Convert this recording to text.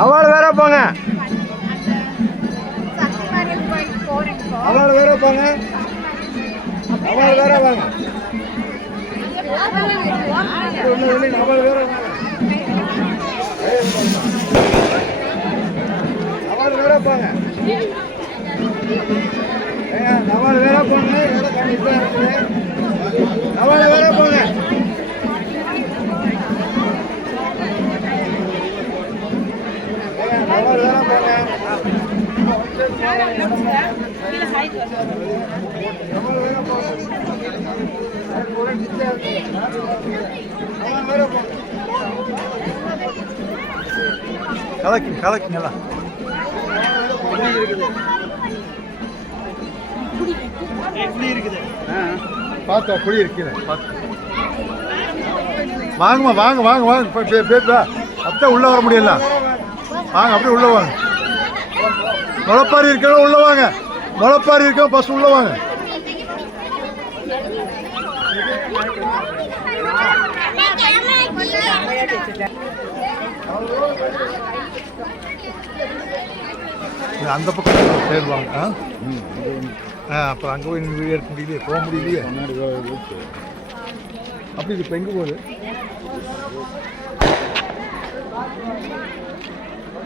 அவ்வளோ வேற போங்க. அவ்வளோ வேற போங்க. அவ்வளோ வேற வாங்க. அவ்வளோ வேற வாங்க. அவ்வளோ வேற போங்க. ஏங்க நவால் வேற போங்க. போங்க கலக்கி எல்லாம் பார்த்தா குழி இருக்குது வாங்கம்மா வாங்க வாங்க வாங்க. இப்போ அப்படியே உள்ளே வர முடியல வாங்க அப்படியே உள்ளே வாங்க. முளப்பாரி இருக்கணும் உள்ள வாங்க. முளப்பாரி இருக்கணும் பஸ் உள்ள வாங்க. அந்த பக்கம் சேருவாங்க ஆ? அப்புறம் அங்கே போய் வீடியோ எடுக்க முடியலையே போக முடியலையே. அப்படி இது இப்போ எங்கே போகுது?